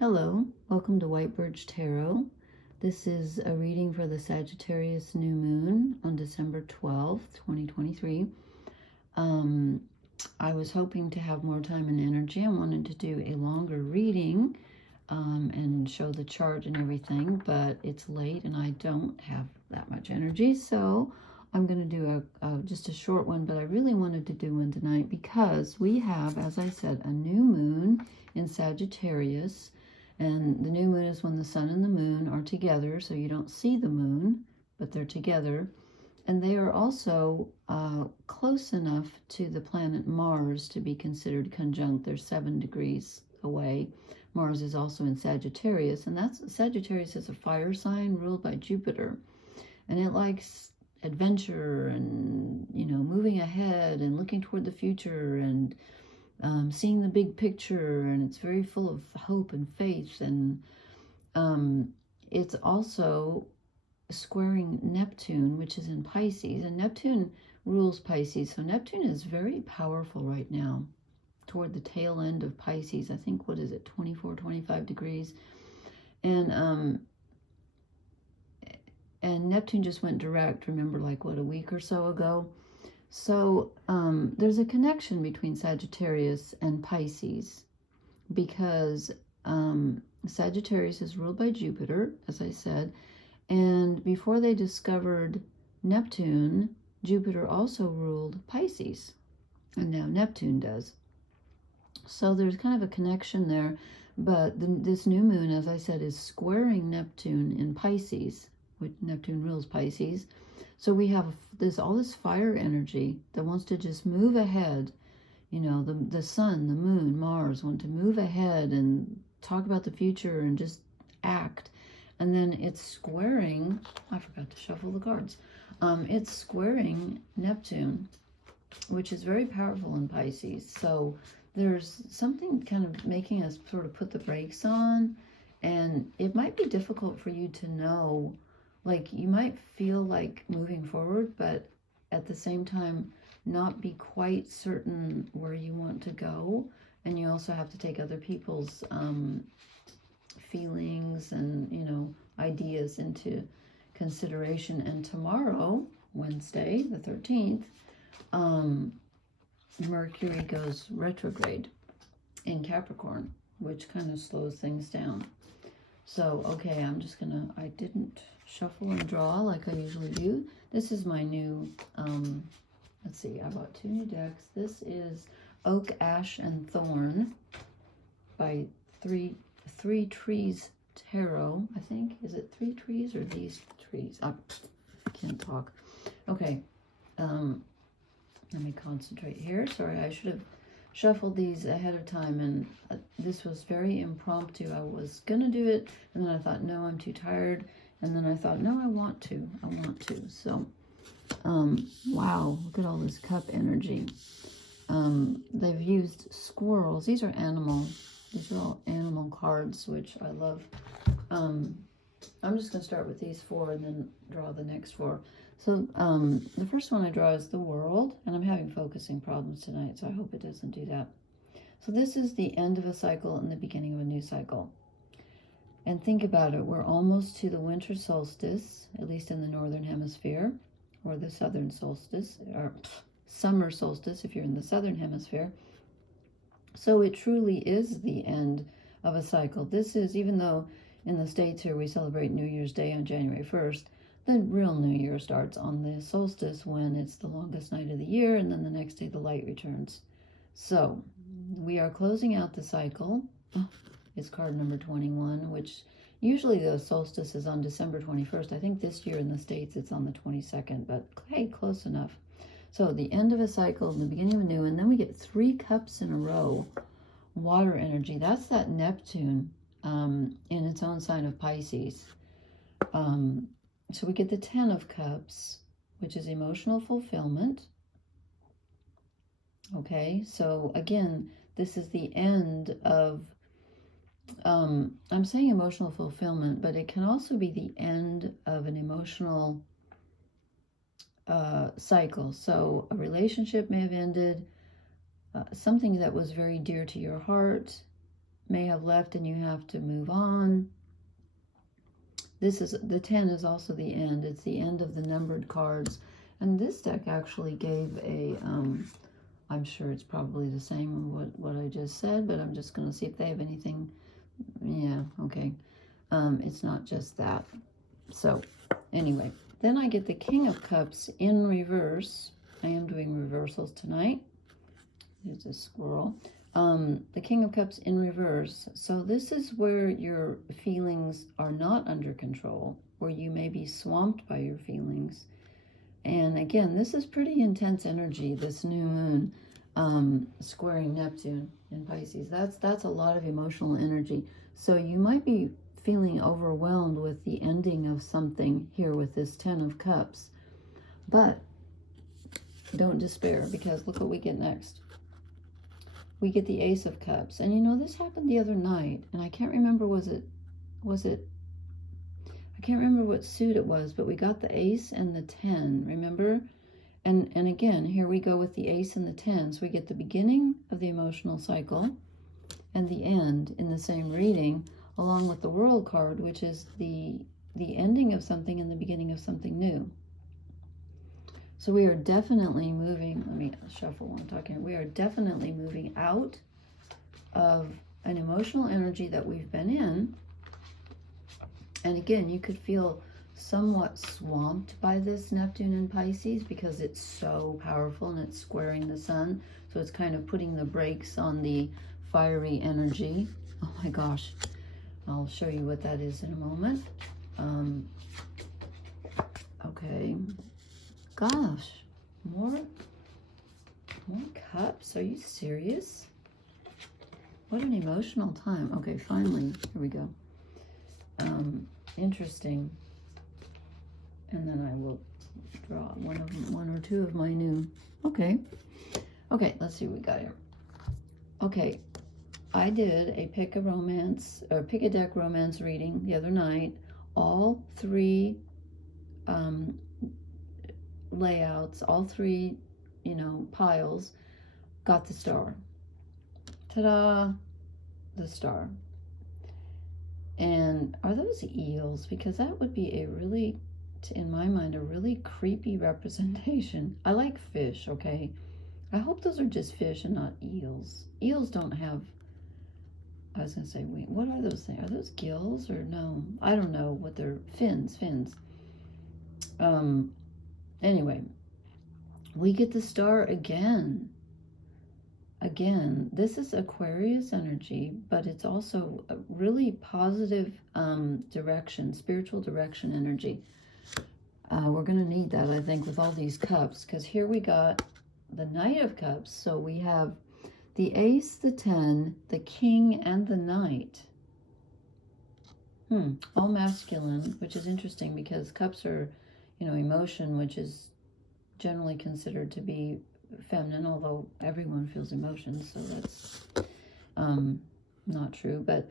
Hello, welcome to White Birch Tarot. This is a reading for the Sagittarius new moon on December 12th, 2023. I was hoping to have more time and energy. I wanted to do a longer reading and show the chart and everything, but it's late and I don't have that much energy, so I'm going to do just a short one, but I really wanted to do one tonight because we have, as I said, a new moon in Sagittarius. And the new moon is when the sun and the moon are together, so you don't see the moon, but they're together. And they are also close enough to the planet Mars to be considered conjunct. They're 7 degrees away. Mars is also in Sagittarius, and Sagittarius is a fire sign ruled by Jupiter. And it likes adventure and, moving ahead and looking toward the future and seeing the big picture, and it's very full of hope and faith, and it's also squaring Neptune, which is in Pisces, and Neptune rules Pisces, so Neptune is very powerful right now toward the tail end of Pisces. I think, what is it, 24, 25 degrees, and Neptune just went direct, remember, like a week or so ago. So there's a connection between Sagittarius and Pisces because Sagittarius is ruled by Jupiter, as I said, and before they discovered Neptune, Jupiter also ruled Pisces, and now Neptune does. So there's kind of a connection there, but this new moon, as I said, is squaring Neptune in Pisces, which Neptune rules Pisces. So we have all this fire energy that wants to just move ahead. The sun, the moon, Mars want to move ahead and talk about the future and just act. And then it's squaring, I forgot to shuffle the cards. It's squaring Neptune, which is very powerful in Pisces. So there's something kind of making us sort of put the brakes on. And it might be difficult for you to know. Like, you might feel like moving forward, but at the same time, not be quite certain where you want to go. And you also have to take other people's feelings and, ideas into consideration. And tomorrow, Wednesday, the 13th, Mercury goes retrograde in Capricorn, which kind of slows things down. So, okay, I didn't shuffle and draw like I usually do. This is my new, let's see, I bought 2 new decks. This is Oak, Ash, and Thorn by Three Trees Tarot, I think. Is it 3 trees or these trees? I can't talk. Okay, let me concentrate here. Sorry, I should have shuffled these ahead of time, and this was very impromptu. I was gonna do it, and then I thought, no, I'm too tired, and then I thought, no, I want to. So wow, look at all this cup energy. They've used squirrels. These are all animal cards, which I love. I'm just gonna start with these 4 and then draw the next 4. So the first one I draw is the World, and I'm having focusing problems tonight, so I hope it doesn't do that. So this is the end of a cycle and the beginning of a new cycle. And think about it, we're almost to the winter solstice, at least in the northern hemisphere, or the southern solstice, or summer solstice if you're in the southern hemisphere. So it truly is the end of a cycle. This is, even though in the States here we celebrate New Year's Day on January 1st, the real New Year starts on the solstice when it's the longest night of the year, and then the next day the light returns. So we are closing out the cycle. It's card number 21, which usually the solstice is on December 21st. I think this year in the States it's on the 22nd, but hey, close enough. So the end of a cycle and the beginning of a new, and then we get 3 cups in a row. Water energy, that's that Neptune in its own sign of Pisces. So we get the 10 of Cups, which is emotional fulfillment. Okay, so again, this is the end of, I'm saying emotional fulfillment, but it can also be the end of an emotional cycle. So a relationship may have ended, something that was very dear to your heart may have left and you have to move on. This is, the 10 is also the end. It's the end of the numbered cards. And this deck actually gave a, I'm sure it's probably the same as what I just said, but I'm just going to see if they have anything. Yeah, okay. It's not just that. So, anyway, then I get the King of Cups in reverse. I am doing reversals tonight. There's a squirrel. The King of Cups in reverse. So this is where your feelings are not under control, where you may be swamped by your feelings. And again, this is pretty intense energy, this new moon squaring Neptune in Pisces. That's a lot of emotional energy. So you might be feeling overwhelmed with the ending of something here with this 10 of Cups. But don't despair, because look what we get next. We get the Ace of Cups. And you know, this happened the other night, and I can't remember, I can't remember what suit it was, but we got the Ace and the 10, remember? And again, here we go with the Ace and the 10. So we get the beginning of the emotional cycle and the end in the same reading, along with the World card, which is the ending of something and the beginning of something new. So we are definitely moving, let me shuffle while I'm talking. We are definitely moving out of an emotional energy that we've been in. And again, you could feel somewhat swamped by this Neptune in Pisces because it's so powerful and it's squaring the sun. So it's kind of putting the brakes on the fiery energy. Oh my gosh. I'll show you what that is in a moment. Okay. Gosh, more cups? Are you serious? What an emotional time. Okay, finally, here we go. Interesting. And then I will draw one or two of my new. Okay, let's see what we got here. Okay, I did a pick a deck romance reading the other night. All three layouts, all three, piles got the star. Ta-da! The star. And are those eels? Because that would be a really, in my mind, a really creepy representation. I like fish, okay? I hope those are just fish and not eels. Eels don't have, I was going to say, wait, what are those things? Are those gills or no? I don't know what they're, fins. Anyway, we get the star again. Again, this is Aquarius energy, but it's also a really positive direction, spiritual direction energy. We're going to need that, I think, with all these cups, because here we got the Knight of Cups. So we have the Ace, the 10, the King, and the Knight. All masculine, which is interesting because cups are, emotion, which is generally considered to be feminine, although everyone feels emotions, so that's not true. But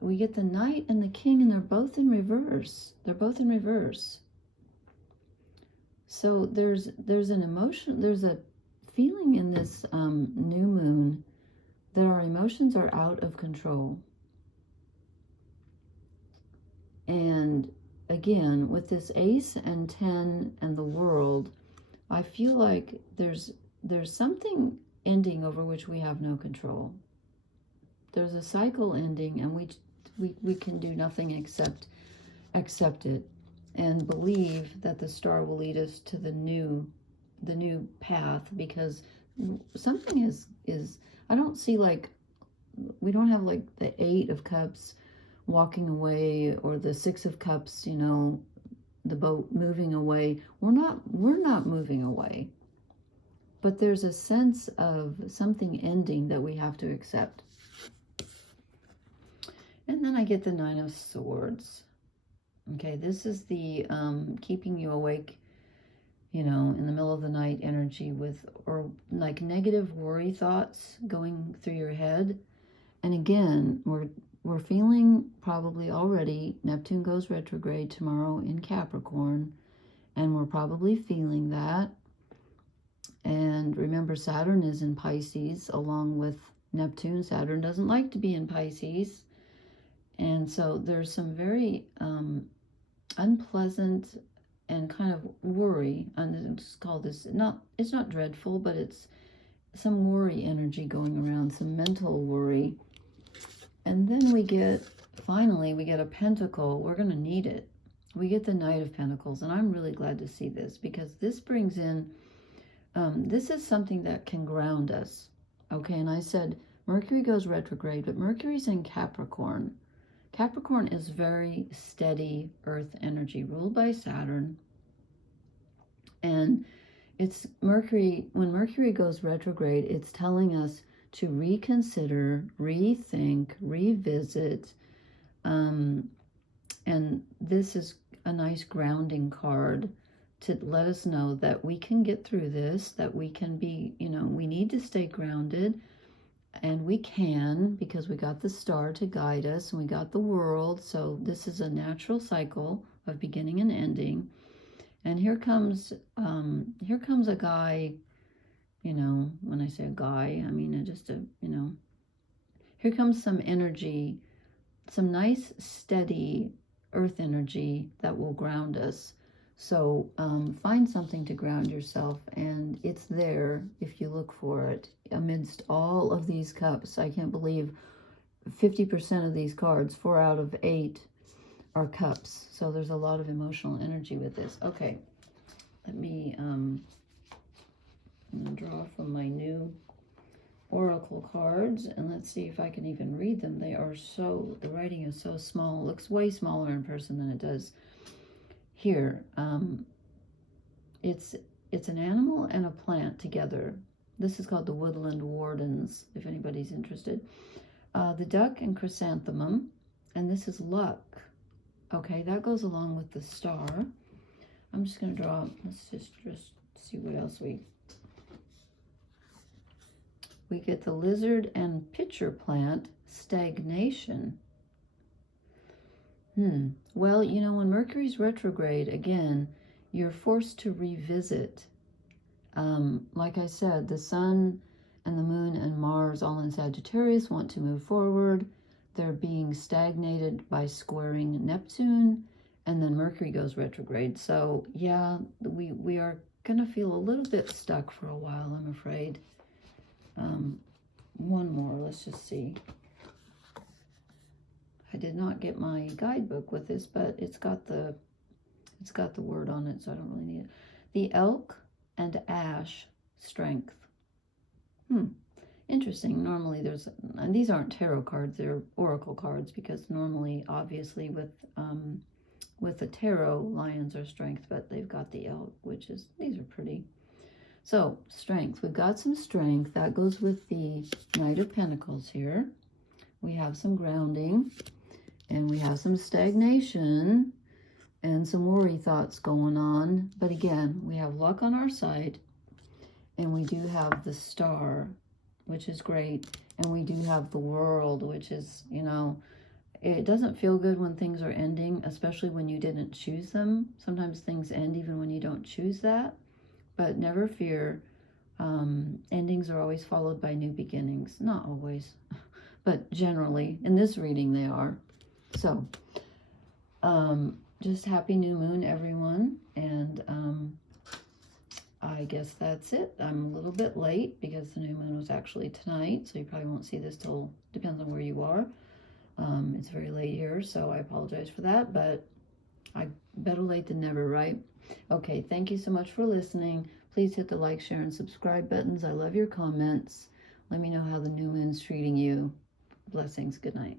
we get the Knight and the King, and they're both in reverse. So there's an emotion, there's a feeling in this new moon that our emotions are out of control. And again, with this Ace and 10 and the World, I feel like there's something ending over which we have no control. There's a cycle ending, and we can do nothing except accept it and believe that the star will lead us to the new path, because something is I don't see, like, we don't have like the 8 of Cups walking away or the 6 of Cups, the boat moving away. We're not moving away, but there's a sense of something ending that we have to accept. And then I get the 9 of Swords. Okay, this is the keeping you awake, in the middle of the night energy, or like negative worry thoughts going through your head. And again, we're feeling probably already, Neptune goes retrograde tomorrow in Capricorn, and we're probably feeling that. And remember, Saturn is in Pisces along with Neptune. Saturn doesn't like to be in Pisces. And so there's some very unpleasant and kind of worry. And it's called this, it's not dreadful, but it's some worry energy going around, some mental worry. And then we get, finally, we get a pentacle. We're going to need it. We get the Knight of Pentacles. And I'm really glad to see this because this brings in, this is something that can ground us. Okay, and I said Mercury goes retrograde, but Mercury's in Capricorn. Capricorn is very steady earth energy ruled by Saturn. And it's Mercury, when Mercury goes retrograde, it's telling us to reconsider, rethink, revisit. And this is a nice grounding card to let us know that we can get through this, that we can be, you know, we need to stay grounded. And we can, because we got the star to guide us, and we got the world. So this is a natural cycle of beginning and ending. And here comes a guy, you know, when I say a guy, I mean just a, you know, here comes some energy, some nice, steady earth energy that will ground us. So find something to ground yourself, and it's there if you look for it. Amidst all of these cups, I can't believe 50% of these cards, 4 out of 8, are cups. So there's a lot of emotional energy with this. Okay, let me I'm going to draw from my new oracle cards, and let's see if I can even read them. They are so, the writing is so small. It looks way smaller in person than it does here. It's an animal and a plant together. This is called the Woodland Wardens, if anybody's interested. The duck and chrysanthemum, and this is luck. Okay, that goes along with the star. I'm just going to draw, let's just see what else we get. The lizard and pitcher plant, stagnation. Well, you know, when Mercury's retrograde, again, you're forced to revisit. Like I said, the sun and the moon and Mars, all in Sagittarius, want to move forward. They're being stagnated by squaring Neptune, and then Mercury goes retrograde. So, yeah, we are going to feel a little bit stuck for a while, I'm afraid. One more, let's just see. I did not get my guidebook with this, but it's got the word on it, so I don't really need it. The elk and ash, strength. Interesting. Normally and these aren't tarot cards, they're oracle cards, because normally, obviously, with the tarot, lions are strength, but they've got the elk, which is, these are pretty. So, strength. We've got some strength. That goes with the Knight of Pentacles here. We have some grounding, and we have some stagnation, and some worry thoughts going on. But again, we have luck on our side, and we do have the star, which is great, and we do have the world, which is, you know, it doesn't feel good when things are ending, especially when you didn't choose them. Sometimes things end even when you don't choose that, but never fear. Endings are always followed by new beginnings. Not always, but generally, in this reading, they are. So, just happy new moon, everyone, and I guess that's it. I'm a little bit late because the new moon was actually tonight, so you probably won't see this till, depends on where you are. It's very late here, so I apologize for that, but better late than never, right? Okay, thank you so much for listening. Please hit the like, share, and subscribe buttons. I love your comments. Let me know how the new moon's treating you. Blessings. Good night.